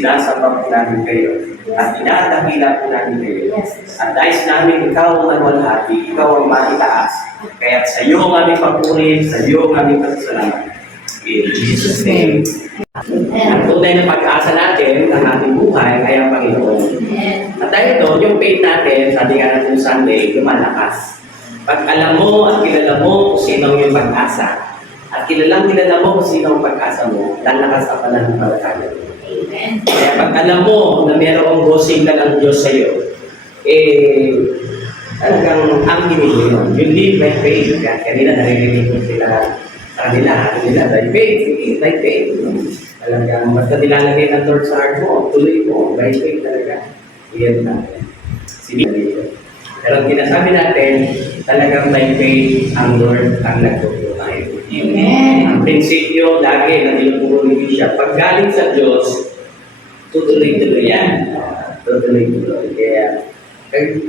sinasamba po namin kayo at dinadakila po namin kayo. At nais namin ikaw ang maluwalhati, ikaw ang makitaas. Kaya sa iyo ang aming papuri, sa iyo ang aming pasasalamat. In Jesus' name. Ang tunay na pag-asa natin ng ating buhay ay ang Panginoon. At dahil doon, yung faith natin, sabi nga natin Sunday, lumalakas. Pag alam mo at kilala mo kung sino yung pag-asa, at kilala mo kung sino ang pag-asa mo, lalakas ang pananampalataya. Kaya pag alam mo na mayroong gosiglan ang Diyos sa iyo, talagang ang pinili mo. You live by faith. Kaya kanina naririnig mo sila sa kanila, by faith, by faith. Talagang basta nilalagay ng Lord sa heart mo, tuloy mo, by faith talaga. Iyan natin. Sinili. Pero ang sinasabi natin, talagang by faith ang Lord ang nagtutuloy. Amen. Ang prinsipyo lagi na tinuturo ni Bishop, pag galing sa Diyos, tutuloy-tuloy yan. Tutuloy-tuloy. Kaya,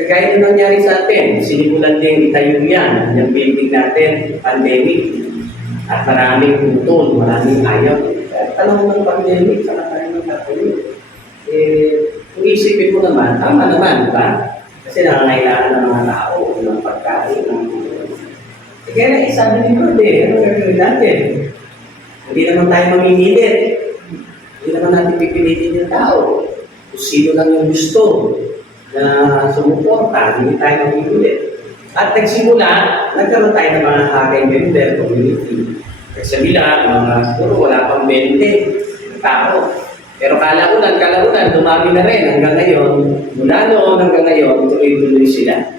kagaya na nangyari sa atin, sinimulan din itayo yan, yung building natin, pandemic, at maraming tutol, maraming ayaw. Alam mo ng pandemic, saka tayo magtatayo. Kung isipin mo naman, tama naman, ba? Kasi nangangailangan ng mga tao, ng pagkain, ng kaya na isabi ni Lord ano gagawin natin? Hindi naman tayo mamimilit. Hindi naman natin pipilitin yung tao. Kung sino lang yung gusto na sumuporta, hindi tayo mamimilit. At nagsimula, nagkaroon tayo ng mga hagay member community. Kasi nila, siguro wala pang 20 tao. Pero kalaunan, dumami na rin hanggang ngayon. Mula noon hanggang ngayon, tuloy-tuloy sila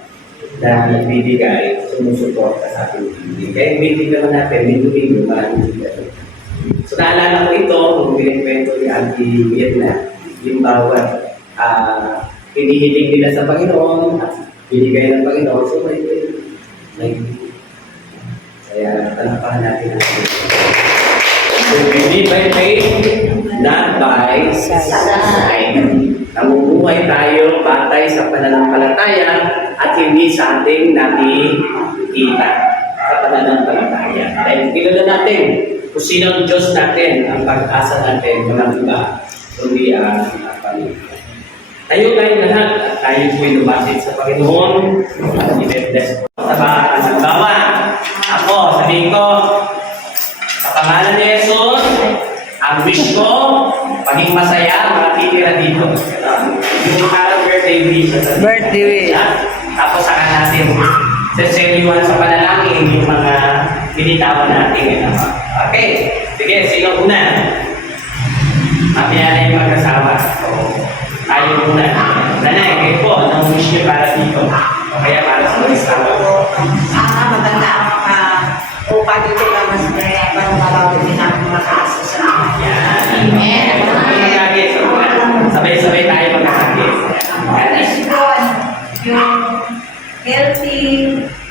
na nagbibigay, sumusuporta sa ating meeting. Kaya yung meeting naman natin, linggo-linggo, maraming bigay. So naalala ko ito, nung pinikwento ni Auntie Mirna, yung bawat hinihiling nila sa Panginoon, at binigay ng Panginoon, so may kaya talapahan natin ang so we live by faith, not by sight. Namumuhay tayo batay sa pananampalataya at hindi sa ating nakikita sa pananampalataya. Dahil kilala natin kung sino ang Diyos natin, ang pag-asa natin, walang iba, kundi ang Panginoon. Tayo tayo lahat at tayo po'y lumasit sa Panginoon at i-bless po. Halimbawa, ako, sabihin ko, sa pangalan ni Jesus, ang wish ko, maging masaya, matitira dito. Yung parang birthday wish. Birthday wish. Tapos saka natin, seseliwan sa panalangin yung mga binitawan natin. Okay, sige, sino una? Mamaya na yung mag-asawa. So, tayo muna. Nanay, kayo po, anong wish nyo para dito? O kaya para sa mag-asawa? Maganda ang upa dito na mas para marawin din namin makaasa sa amin. Amen. Magkakagis. Sabay-sabay tayo magkakagis. Yung healthy,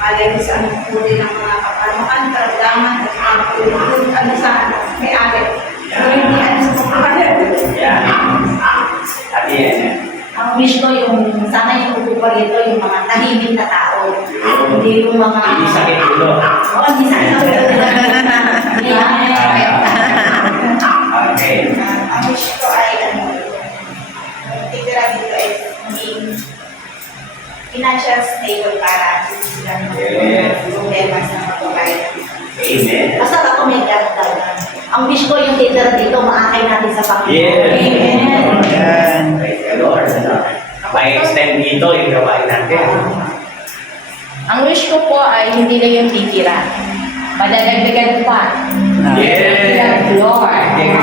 malay sa anong kuri ng mga kapanuan, karamdaman, at mga kuri, ano sa may alit. Hindi ano sa mga kapanuan. At yan. Ang wish ko yung sana yung upo rito yung mga tahimik na tao. Hindi yung mga... Hindi sakit ulo. Oo, hindi sakit ulo. Okay. Ang wish ko ay titira dito ay maging financial stable para sila ng problema sa mga babae. Amen. Basta ako may ganda. Ang wish ko yung titira dito, maakay natin sa Panginoon. Yes. Amen. Yan. Praise the Lord. May extend dito yung gawain natin. Ang wish ko po ay hindi lang yung titira. Madadagdagan pa. Yes. Lord. Amen.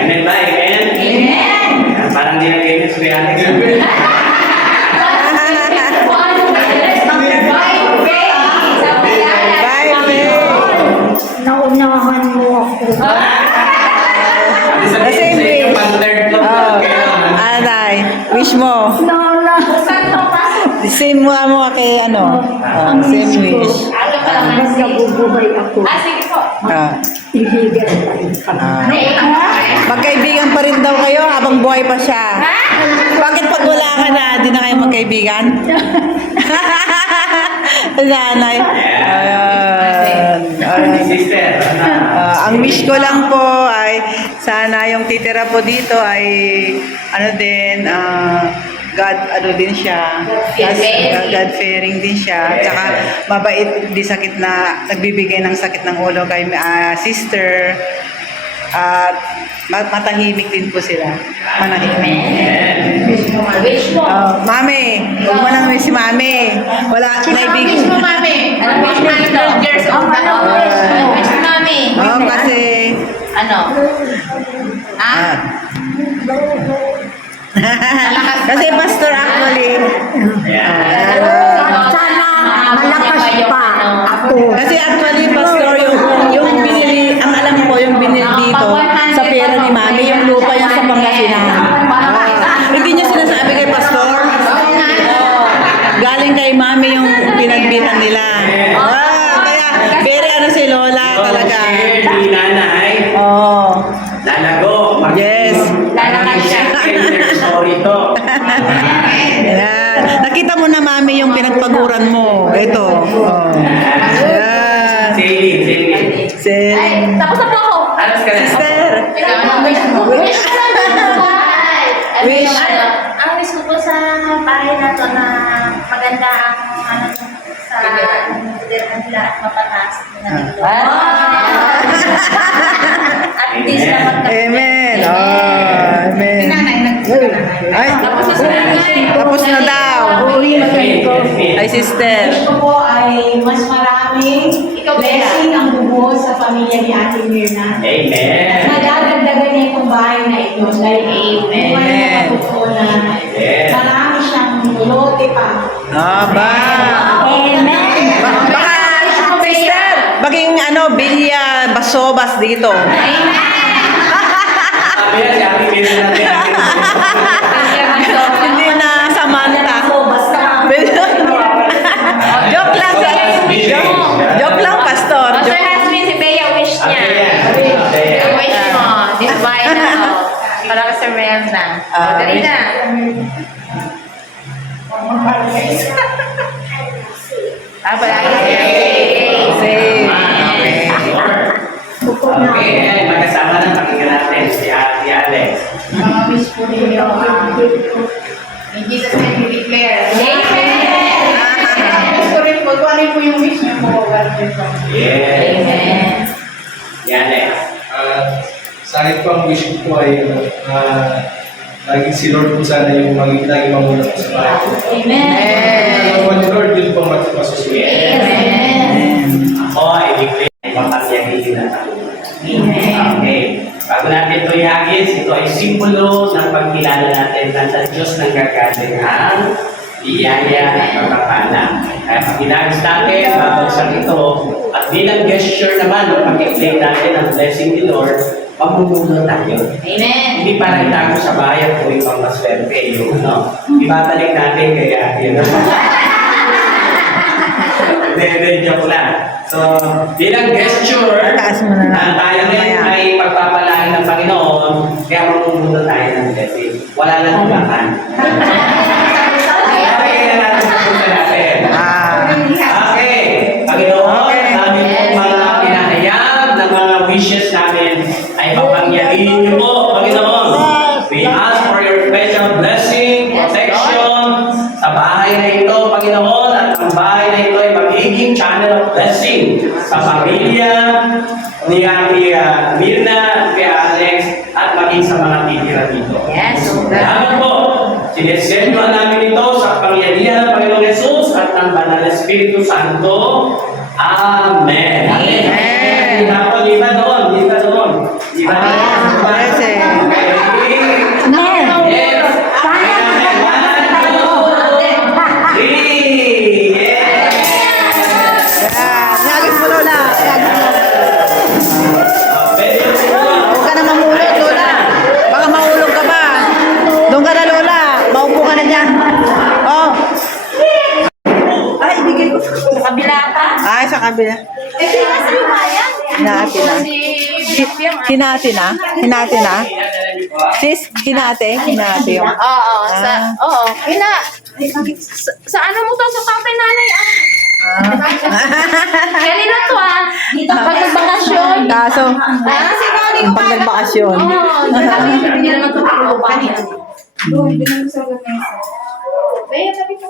Amen ba? Amen? Amen. Parang di na kayo sa reality. Naunahan mo ako. Same wish. Anay, wish mo. Same mo kay ano. Same wish. Nabubuhay ako. Sige po. Ibigan pa rin kami. Magkaibigan pa rin daw kayo habang buhay pa siya. Bakit pag wala ka na, di na kayo magkaibigan? Nanay. Ayan. Sister. Ang wish ko lang po ay sana yung titira po dito ay ano din, God-fearing siya. God-fearing din siya. Tsaka mabait, di sakit na, nagbibigay ng sakit ng ulo kay sister. At matahimik din po sila. Manahimik. Wish mo. Mami, huwag mo lang si Mami. Wala, naibig. Wish mo, mami. Ano wish mo? 100 years old ako. Wish mo, mami. Kasi, Ano? kasi pastor actually. Sana malakas pa ako. Kasi actually pastor yung binili, ang alam ko yung binili dito sa pera ni Mami, yung lupa yan sa Pangasinan. Hindi niya sinasabi kay pastor. Galing kay Mami yung pinagbitan nila. Kaya very ano si Lola talaga. Share ni nanay. Oh. Lalago. Yes. Lalakas siya. Story to. Ayan. Nakita mo na Mami yung pinagpaguran mo. Ito. Oh. Ayan. Sailing. Ay, tapos na po ako. Alas ka na. Sister. Ikaw, anong wish mo? Wish mo lang din po. Wish. Ang wish ko po sa bahay na to na maganda ang sa nila mapataas na dito. At least na Amen. Oh, amen. Ay, tapos na daw. Ay, sister. Wish ko po ay mas maraming blessing ang bubuo sa pamilya ni Ate Mirna. Amen. At madadagdagan niya itong bahay na ito dahil Amen. marami siyang lote pa. Aba. Baka, sister, maging bilya basobas dito. Sabi yan, si Ate Mirna natin. Hindi na Samantha. Joke lang, joke lang, pastor. Pastor Hasmin, si Bea wish niya. Ang wish mo, this bahay na to. Para ka sa Melna. Dali na. Palagi siya. Safe. Okay, magkasama na pakinggan natin si Alex. Mga wish po ninyo In Jesus' name we declare. wish ko rin po, kung ano po yung wish niyo po. Yes. Amen. Si Alex. Sa akin po ang wish ko po ay lagi si Lord po sana yung lagi mamuna po sa bahay ko. Amen. Ang ni Lord yun po matipasusunod. Amen. Ako ay declare mapagyagihin na tayo. Amen. Okay. Bago natin ito ihagis, ito ay simbolo ng pagkilala natin na sa Diyos ng gagaling ang biyaya at pagpapala. Kaya pag hinagis natin, babagsak ito. At bilang gesture naman, pag-explain natin ang blessing ni Lord, pagmumuno tayo. Amen. Hindi para itago sa bayan kung ipang maswerte yung ibabalik natin kaya yun. Hindi, joke lang. So, bilang gesture, Taas mo na lang. tayo rin Mamaya. ay pagpapalain ng Panginoon, kaya mamumuno tayo ng blessing. Wala lang tumakan. Okay, na natin sa puso natin. Okay, Panginoon, Okay. namin pong mga pinahayag ng mga wishes namin ay papangyahin niyo po, Panginoon. We ask for your special blessing, protection sa bahay na ito, Panginoon, at ang bahay na ito ay magiging channel of blessing sa pamilya ni Mirna, ni Alex, at maging sa mga titira dito. Yes. Salamat po. Sinesenyohan namin ito sa pangyarihan ng Panginoong Jesus at ng Banal na Espiritu Santo. Amen. Amen. Di ba doon? Di ba doon? Di ba doon? Blessing. Yes. Amen. 1, 2, 3. Yes. Nagis mo, Lola. Nagis mo. Pwede yung siguro. Huwag ka na mamulot, Lola. Baka maulog ka pa. Doon ka na, Lola. Maupo ka na dyan. Oh. Ay, ibigay ko. Sa kabila ka. Ay, sa kabila. Hinati na. Hinati na? Hinati na? Sis, hinati? Hinati yung... Oo, oo. Sa ano mo to sa tatay nanay? Kanina to ah. Pag nagbakasyon. Kaso, pag nagbakasyon. Oo, hindi naman ito pulupan. Doon, din sa lamesa. Kaya sabi ko.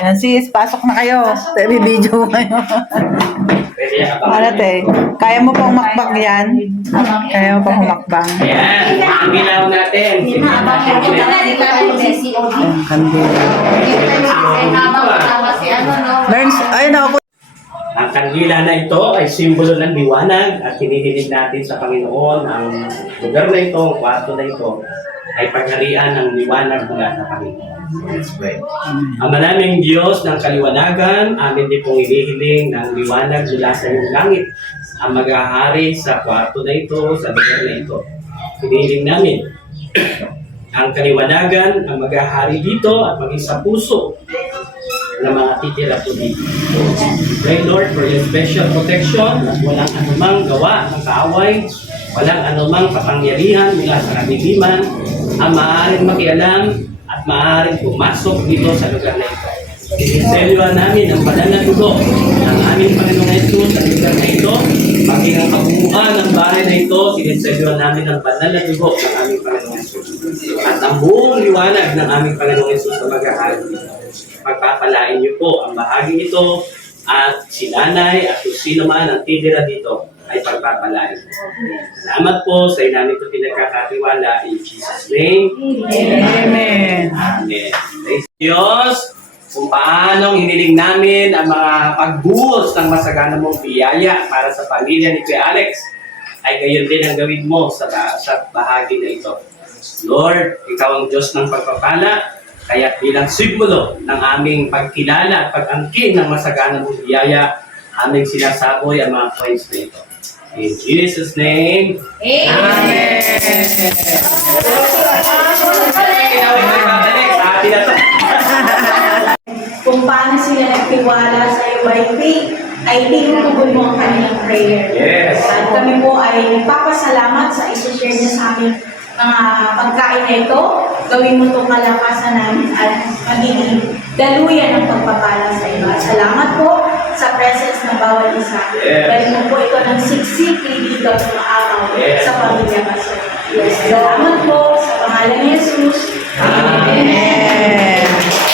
Yan sis, pasok na kayo. Video kayo. Pwede yan. Ano te? Kaya mo pong makbang yan? Kaya mo pong humakbang? Ayan, ang ilaw natin. Ang kandila. Meron, ayun ako. Ang kandila na ito ay simbolo ng liwanag at hinihiling natin sa Panginoon ang lugar na ito, ang kwarto na ito ay pagharian ng liwanag mula sa Panginoon. Let's pray. Ang manaming Diyos ng kaliwanagan, amin din pong hinihiling ng liwanag mula sa iyong langit ang maghahari sa kwarto na ito, sa lugar na ito. Hinihiling namin ang kaliwanagan ang maghahari dito at maging sa puso ng mga titira po dito. Pray Lord for your special protection at walang anumang gawa ng kaaway, walang anumang kapangyarihan mula sa kadiliman ang maaaring makialam at maaaring pumasok dito sa lugar na ito. Siniselyohan namin ang banal na dugo ng aming Panginoong Yesus sa lugar na ito, maging ang kabuuan ng bahay na ito, siniselyohan namin ang banal na dugo ng aming Panginoong Yesus. At ang buong liwanag ng aming Panginoong Yesus sa maghahari dito. Pagpapalain niyo po ang bahagi ito at si nanay at kung sino man ang titira dito ay pagpapalain. Salamat po sa namin ito pinagkakatiwala in Jesus' name. Amen. Amen. Praise Diyos kung paanong hiniling namin ang mga pagbuhos ng masagana mong biyaya para sa pamilya ni Kuya Alex ay gayon din ang gawin mo sa bahagi na ito. Lord, Ikaw ang Diyos ng pagpapala, kaya bilang simbolo ng aming pagkilala at pag-angkin ng masagana mong biyaya, aming sinasaboy ang mga coins na ito. In Jesus' name, Amen. Sabi na to. Kung paano sila nagtiwala sa iyo by faith, ay tinutugon mo ang kanilang prayer. Yes. At kami po ay nagpapasalamat sa isi-share niya sa amin mga pagkain na ito. Gawin mo itong kalakasan namin at magiging daluyan ng pagpapala sa iyo. At salamat po sa presence ng bawat isa. Yes. Dahil mo po ito ng siksik, kaibigan sa mga araw Yes. sa pamilya kasi. Yes. Salamat po sa pangalan ni Jesus. Amen. Amen.